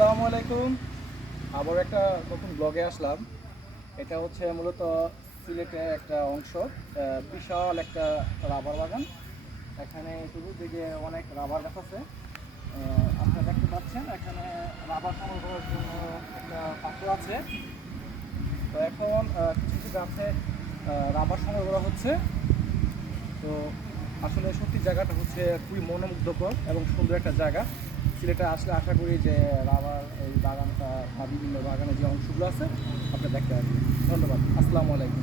আসসালামু আলাইকুম। আবার একটা নতুন ব্লগে আসলাম। এটা হচ্ছে মূলত সিলেটের একটা অংশ, বিশাল একটা রাবার বাগান। এখানে চতুর্দিকে অনেক রাবার গাছ আছে। আপনারা দেখতে পাচ্ছেন এখানে রাবার সংগ্রহ করার জন্য একটা পাত্র আছে। তো এখন কিছু কিছু গাছে রাবার সংগ্রহ করা হচ্ছে। তো আসলে সত্যি জায়গাটা হচ্ছে খুবই মনোমুগ্ধকর এবং সুন্দর একটা জায়গা। সিলেটে আসলে আশা করি যে রাবার এই বাগানটা বা বিভিন্ন বাগানের যে অংশগুলো আছে আপনি দেখতে পাবেন। ধন্যবাদ। আসসালামু আলাইকুম।